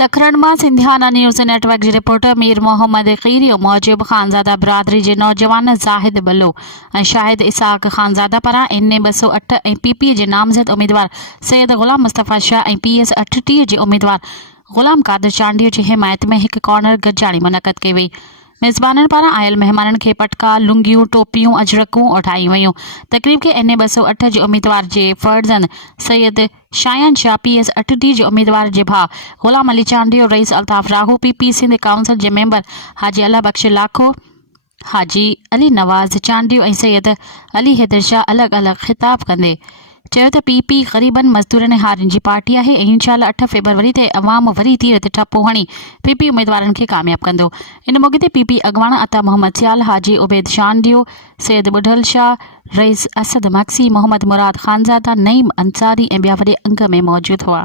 सखरण में सिंधियाना न्यूज़ नेटवर्क के रिपोर्टर मीर मोहम्मद क़ीरी मौजूब खानज़ादा बिरादरी के नौजवान ज़ाहिद बल्लो और शाहिद इसाक खानज़ादा पारां NA-208 और PP के नामज़द उम्मीदवार सैयद ग़ुलाम मुस्तफ़ा शाह और PS 38 के उम्मीदवार ग़ुलाम कादिर चांडियो की हिमायत में एक कॉर्नर गॾिजाणी मुनक़द कई वई। मेज़बाननि पारां आयल महिमाननि खे पटका, लुंगियूं, टोपियूं, अजरकूं उठाई वयूं। तक़रीब के NA-208 जे उम्मीदवार जे फर्ज़ंद सैयद शायान शाह, PS 38 जे उम्मीदवार जे भाउ ग़ुलाम अली चांडियो, रईस अल्ताफ़ राहू, PP सिंध काउंसिल जे मेंबर हाजी अल्लाह बख्श लाखो, हाजी अली नवाज़ चांडियो ऐं सैयद अली हैदर शाह अलॻि अलॻि ख़िताब कंदे चयो त PP ग़रीबन मज़दूरनि ऐं हारियुनि जी पार्टी आहे ऐं इंशाअल्लाह 8 फ़रवरी ते अवाम वरी तीर ते ठपो हणी PP उम्मीदवारनि खे कामयाब कंदो। इन मौक़े ते PP अॻवान अता मोहम्मद सियाल, हाजी उबैद चांडियो, सैयद बुढ़ल शाह, रईस असद मक्सी, मोहम्मद मुराद खानज़ादा, नईम अंसारी ऐं ॿिया वॾे अंग में मौजूद हुआ।